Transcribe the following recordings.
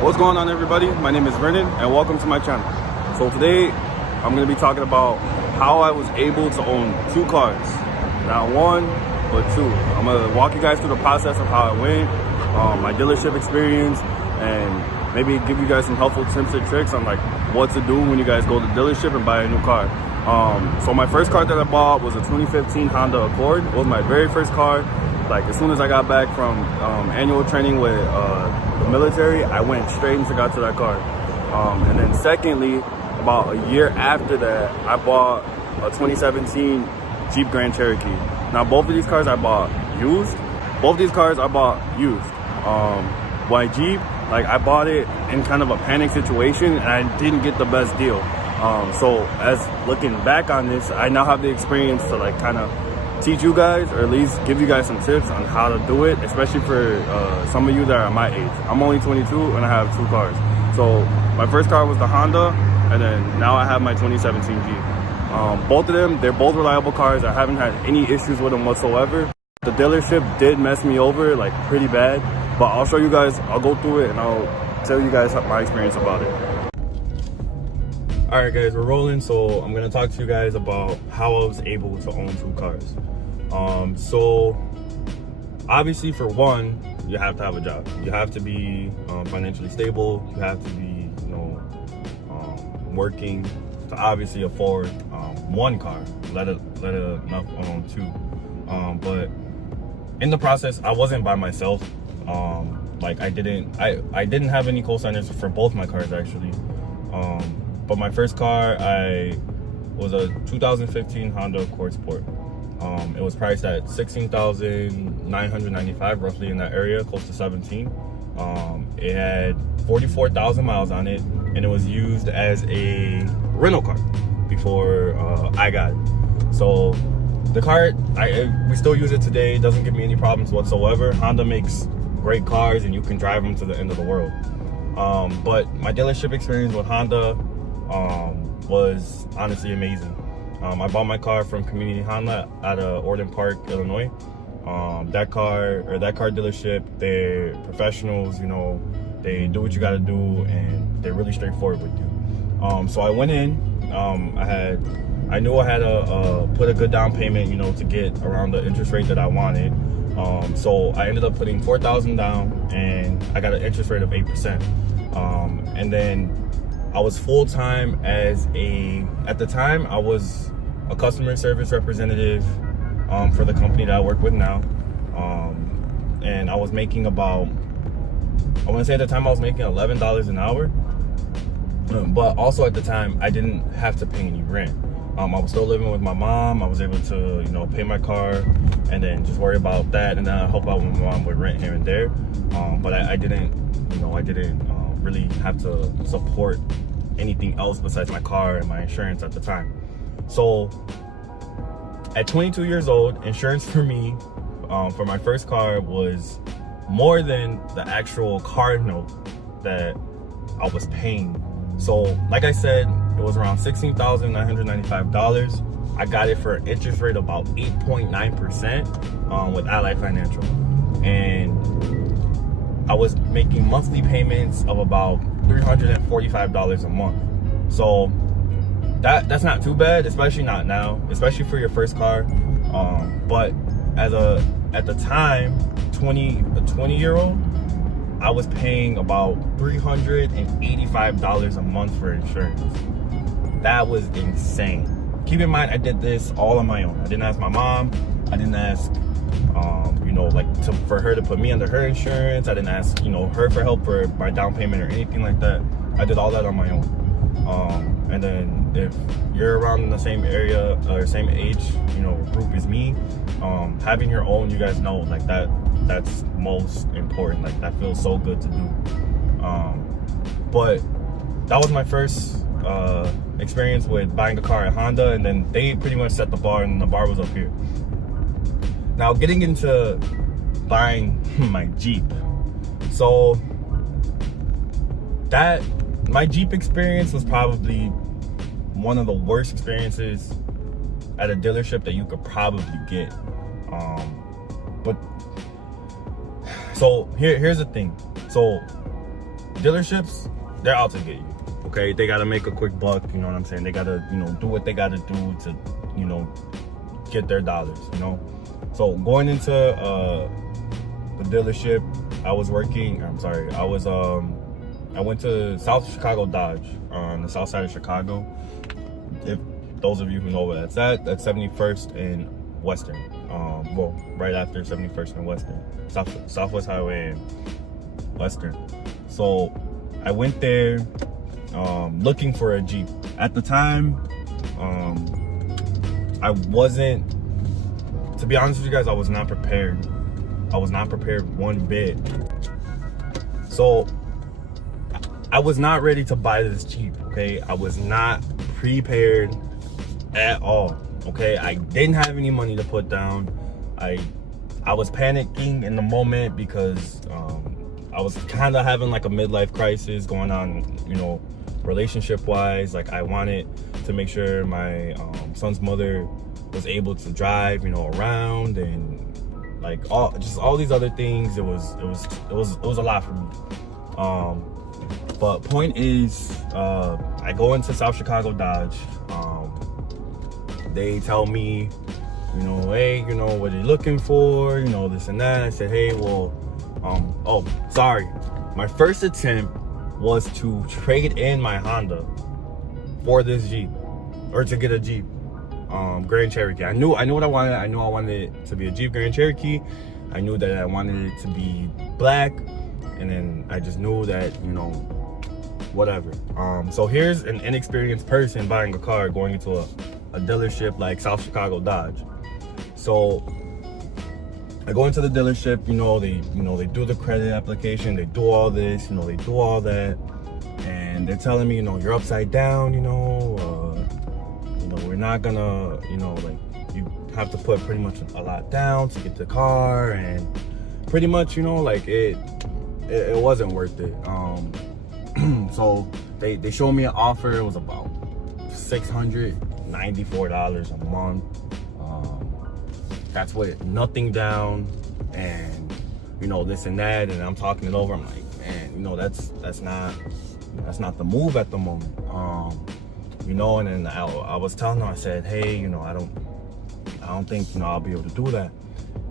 What's going on, everybody? My name is Vernon and welcome to my channel. So today I'm going to be talking about how I was able to own two cars, not one but two. I'm going to walk you guys through the process of how I went, my dealership experience, and maybe give you guys some helpful tips and tricks on like what to do when you guys go to the dealership and buy a new car. So my first car that I bought was a 2015 Honda Accord. It was my very first car. Like as soon as I got back from annual training with the military, I went straight and got to that car. And then secondly, about a year after that, I bought a 2017 Jeep Grand Cherokee. Now both of these cars I bought used. Both these cars I bought used. My Jeep, like I bought it in kind of a panic situation and I didn't get the best deal. So as looking back on this, I now have the experience to like kind of teach you guys, or at least give you guys some tips on how to do it, especially for some of you that are my age. I'm only 22 and I have two cars. So my first car was the Honda, and then now I have my 2017 Jeep. Both of them, they're both reliable cars. I haven't had any issues with them whatsoever. The dealership did mess me over like pretty bad, but I'll show you guys, I'll go through it and I'll tell you guys my experience about it. All right guys, we're rolling. So I'm gonna talk to you guys about how I was able to own two cars. So obviously for one, you have to have a job. You have to be financially stable. You have to be, working to obviously afford one car, let alone two. But in the process, I wasn't by myself. Like I didn't have any co-signers for both my cars actually. But my first car, was a 2015 Honda Accord Sport. It was priced at $16,995, roughly in that area, close to 17. It had 44,000 miles on it, and it was used as a rental car before I got it. So the car, we still use it today. It doesn't give me any problems whatsoever. Honda makes great cars, and you can drive them to the end of the world. But my dealership experience with Honda was honestly amazing. I bought my car from Community Honda out of Orland Park, Illinois. That car dealership, they're professionals, they do what you gotta do, and they're really straightforward with you. So I went in, I knew I had to put a good down payment, to get around the interest rate that I wanted. So I ended up putting $4,000 down, and I got an interest rate of 8%. And then I was full-time at the time, I was a customer service representative for the company that I work with now. And I was making about, I want to say at the time I was making $11 an hour. But also at the time, I didn't have to pay any rent. I was still living with my mom. I was able to, pay my car and then just worry about that. And then I help out with my mom with rent here and there. But I didn't really have to support anything else besides my car and my insurance at the time. So at 22 years old, insurance for me, for my first car, was more than the actual car note that I was paying. So like I said, it was around $16,995. I got it for an interest rate of about 8.9% with Ally Financial. And I was making monthly payments of about $345 a month. So that's not too bad, especially not now, especially for your first car. But at the time, a 20-year-old, I was paying about $385 a month for insurance. That was insane. Keep in mind, I did this all on my own. I didn't ask my mom. I didn't ask for her to put me under her insurance. I didn't ask, her for help for my down payment or anything like that. I did all that on my own. And then if you're around in the same area or same age, group as me, having your own, you guys know, like that's most important. Like that feels so good to do. But that was my first experience with buying a car at Honda, and then they pretty much set the bar, and the bar was up here. Now getting into buying my Jeep. So my Jeep experience was probably one of the worst experiences at a dealership that you could probably get. But so here's the thing. So dealerships, they're out to get you. Okay, they gotta make a quick buck. You know what I'm saying? They gotta, do what they gotta do to, get their dollars. So going into the dealership, I went to South Chicago Dodge on the south side of Chicago. If those of you who know where that's at, that's 71st and Western. Well, right after 71st and Western, Southwest Highway and Western. So I went there looking for a Jeep. At the time, I wasn't, to be honest with you guys, I was not prepared. I was not prepared one bit. So I was not ready to buy this Jeep, okay? I was not prepared at all, okay? I didn't have any money to put down. I was panicking in the moment because I was kind of having like a midlife crisis going on, relationship wise. Like, I wanted to make sure my son's mother was able to drive, around, and like all these other things. It was a lot for me. But point is, I go into South Chicago Dodge. They tell me, hey, what are you looking for? This and that. I said, hey, well, oh, sorry. My first attempt was to trade in my Honda for this Jeep, or to get a Jeep, Grand Cherokee. I knew what I wanted. I knew I wanted it to be a Jeep Grand Cherokee. I knew that I wanted it to be black, and then I just knew that, whatever. So here's an inexperienced person buying a car, going into a dealership like South Chicago Dodge. So I go into the dealership, they do the credit application, they do all this, they do all that, and they're telling me, you're upside down, we're not gonna, like, you have to put pretty much a lot down to get the car, and pretty much, like, it wasn't worth it. So they showed me an offer. It was about $694 a month. That's with nothing down, and this and that. And I'm talking it over. I'm like, man, that's not the move at the moment. And then I was telling them, I said, hey, I don't think I'll be able to do that.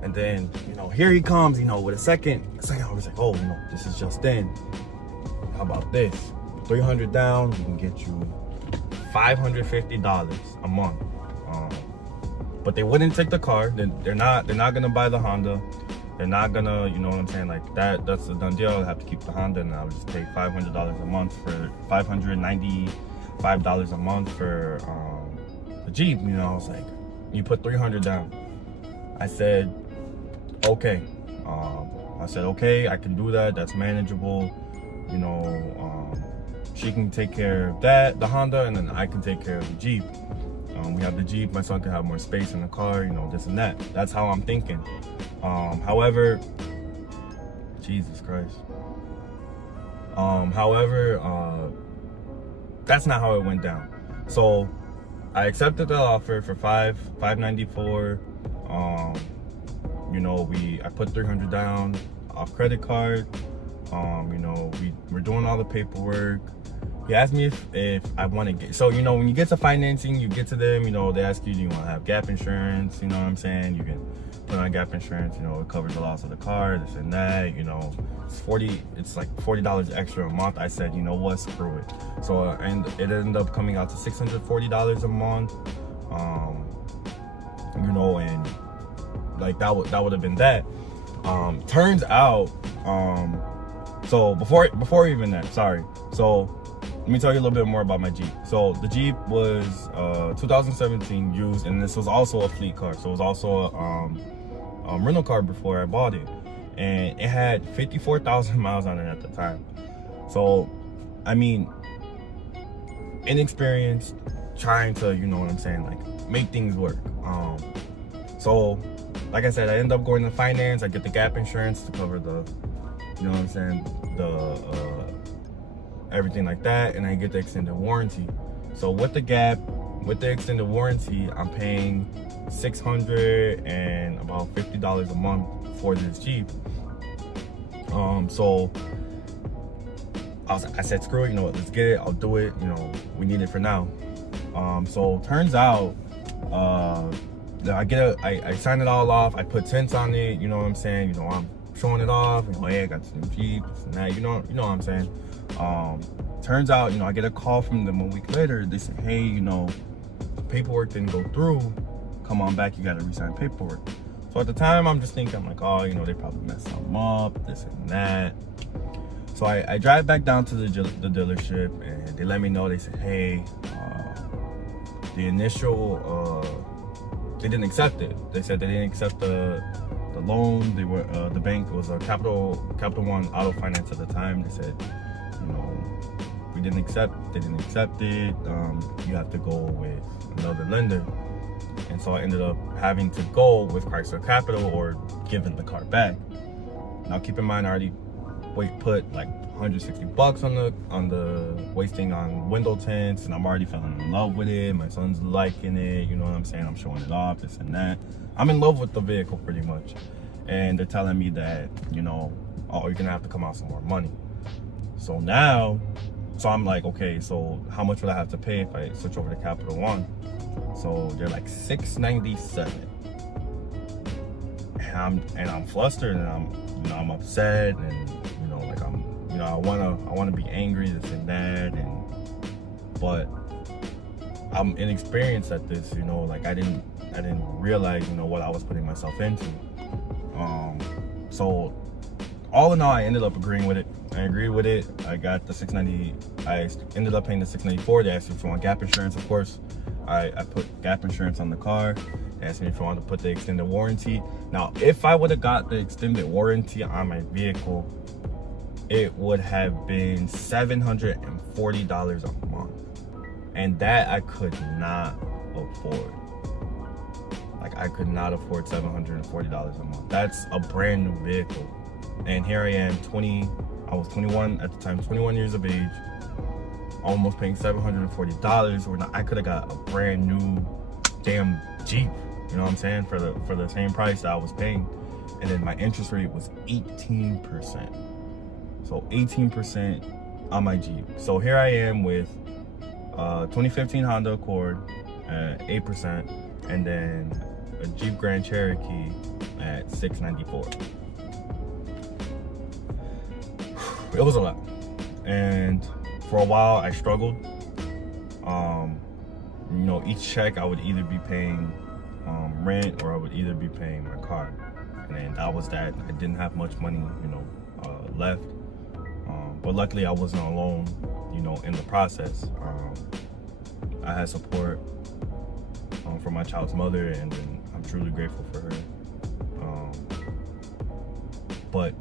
And then here he comes, with a second. I was like, oh, this is just in. How about this? 300 down, we can get you $550 a month. But they wouldn't take the car. They're not gonna buy the Honda. They're not gonna, what I'm saying, like that's a done deal. I have to keep the Honda, and I'll just pay $500 a month for $595 a month for the Jeep. I was like, you put 300 down. I said, okay. Okay, I can do that. That's manageable. She can take care of that, the Honda, and then I can take care of the Jeep. We have the Jeep, my son can have more space in the car, this and that. That's how I'm thinking. However, Jesus Christ. That's not how it went down. So I accepted the offer for $594. I put 300 down off credit card. We're doing all the paperwork. He asked me if I want to get, so when you get to financing, you get to them, they ask you, do you want to have gap insurance? You know what I'm saying? You can put on gap insurance, it covers the loss of the car, this and that. It's like $40 extra a month. I said, what, screw it. So and it ended up coming out to $640 a month. And like that would have been that. Turns out, so before even that, sorry. So let me tell you a little bit more about my Jeep. So the Jeep was 2017 used, and this was also a fleet car. So it was also a rental car before I bought it, and it had 54,000 miles on it at the time. So, I mean, inexperienced, trying to, what I'm saying, like, make things work. So, like I said, I end up going to finance. I get the gap insurance to cover the, what I'm saying, everything like that, and I get the extended warranty. So with the extended warranty, I'm paying $650 a month for this Jeep. So I said, screw it, you know what, let's get it, I'll do it, you know, we need it for now. So turns out, I signed it all off, I put tints on it, you know what I'm saying, you know, I'm showing it off, you know, hey, I got this new Jeep, this and that, you know what I'm saying. Turns out, you know, I get a call from them a week later, they said, hey, you know, the paperwork didn't go through, come on back, you gotta re-sign paperwork. So at the time, I'm just thinking, I'm like, oh, you know, they probably messed something up, this and that. So I drive back down to the dealership, and they let me know, they said, hey, the initial, they didn't accept it. They said they didn't accept the loan. They were, the bank was a Capital One Auto Finance at the time. They said, you know, they didn't accept it. You have to go with another lender. And so I ended up having to go with Chrysler Capital or giving the car back. Now keep in mind, I already put like $160 on the wasting on window tints, and I'm already falling in love with it. My son's liking it, you know what I'm saying? I'm showing it off, this and that. I'm in love with the vehicle pretty much. And they're telling me that, you know, oh, you're gonna have to come out some more money. So I'm like, okay, so how much would I have to pay if I switch over to Capital One? So they're like $697. And I'm flustered, and I'm upset, and you know, like I wanna be angry, this and that, but I'm inexperienced at this, you know, like I didn't realize, you know, what I was putting myself into. So all in all, I ended up agreeing with it. I agreed with it. I got the $690. I ended up paying the $694. They asked me if I want gap insurance, of course. I put gap insurance on the car. They asked me if I wanted to put the extended warranty. Now, if I would have got the extended warranty on my vehicle, it would have been $740 a month. And that I could not afford. Like, I could not afford $740 a month. That's a brand new vehicle. And here I am, I was 21 at the time, 21 years of age, almost paying $740, or I could have got a brand new damn Jeep, you know what I'm saying, for the same price that I was paying. And then my interest rate was 18%. So 18% on my Jeep. So here I am with 2015 Honda Accord at 8%, and then a Jeep Grand Cherokee at $694. It was a lot, and for a while I struggled. You know, each check I would either be paying rent, or I would either be paying my car, and that was that. I didn't have much money, you know, left, but luckily I wasn't alone, you know, in the process. I had support from my child's mother, and I'm truly grateful for her. But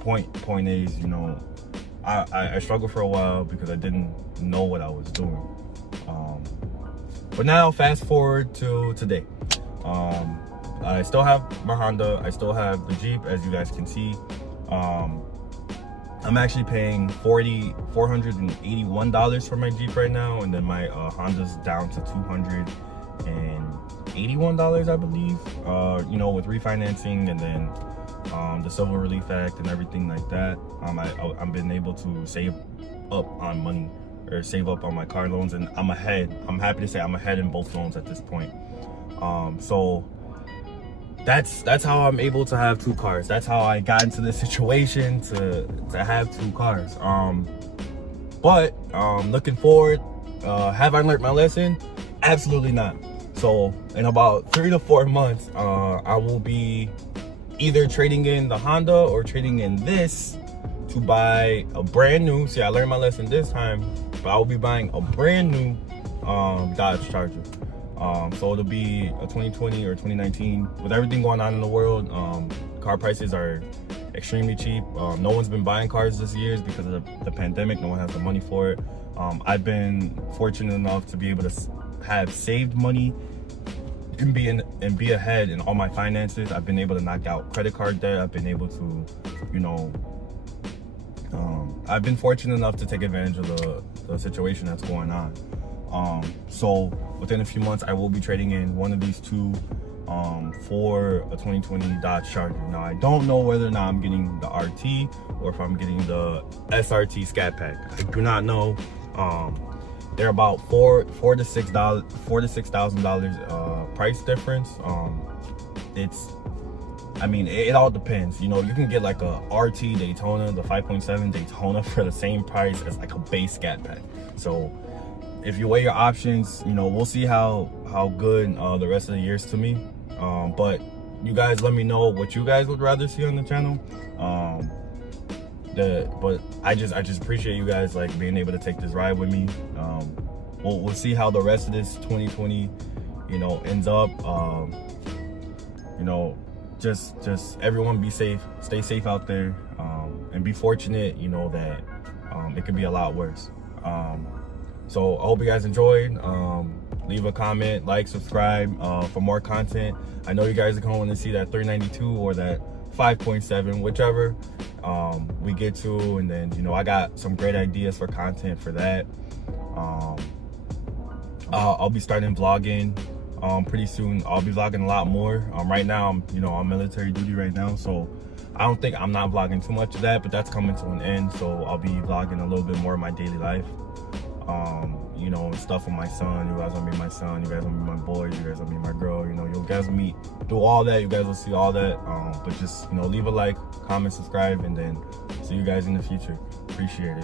point is, you know, I struggled for a while because I didn't know what I was doing. But now, fast forward to today. I still have my Honda. I still have the Jeep, as you guys can see. I'm actually paying $481 for my Jeep right now, and then my Honda's down to $281, I believe. You know, with refinancing, and then the Civil Relief Act and everything like that. I've been able to save up on money, or save up on my car loans, and I'm ahead. I'm happy to say I'm ahead in both loans at this point. So that's how I'm able to have two cars. That's how I got into this situation to have two cars. But looking forward, have I learned my lesson? Absolutely not. So in about 3 to 4 months, I will be either trading in the Honda or trading in this to buy a brand new, see, I learned my lesson this time, but I will be buying a brand new Dodge Charger. So it'll be a 2020 or 2019. With everything going on in the world, car prices are extremely cheap. No one's been buying cars this year because of the pandemic. No one has the money for it. I've been fortunate enough to be able to have saved money and be ahead in all my finances. I've been able to knock out credit card debt. I've been able to, you know, I've been fortunate enough to take advantage of the situation that's going on. So within a few months, I will be trading in one of these two for a 2020 Dodge Charger. Now I don't know whether or not I'm getting the RT or if I'm getting the SRT Scat Pack. I do not know. They're about $4,000 to $6,000 price difference. It all depends. You know, you can get like a RT Daytona, the 5.7 Daytona, for the same price as like a base Scat Pack. So if you weigh your options, you know, we'll see how good the rest of the year's to me. But you guys let me know what you guys would rather see on the channel. But I just appreciate you guys like being able to take this ride with me. We'll see how the rest of this 2020, you know, ends up. You know, just everyone be safe, stay safe out there, and be fortunate, you know, that it could be a lot worse. So I hope you guys enjoyed. Leave a comment, like, subscribe for more content. I know you guys are going to see that 392 or that 5.7, whichever we get to, and then, you know, I got some great ideas for content for that. I'll be starting vlogging pretty soon. I'll be vlogging a lot more. Right now I'm on military duty right now, so I'm not vlogging too much of that, but that's coming to an end. So I'll be vlogging a little bit more of my daily life, you know, and stuff with my son. You guys will meet my son, you guys will meet my boys, you guys will meet my girl, you know, you guys will do all that, you guys will see all that. But just, you know, leave a like, comment, subscribe, and then see you guys in the future. Appreciate it.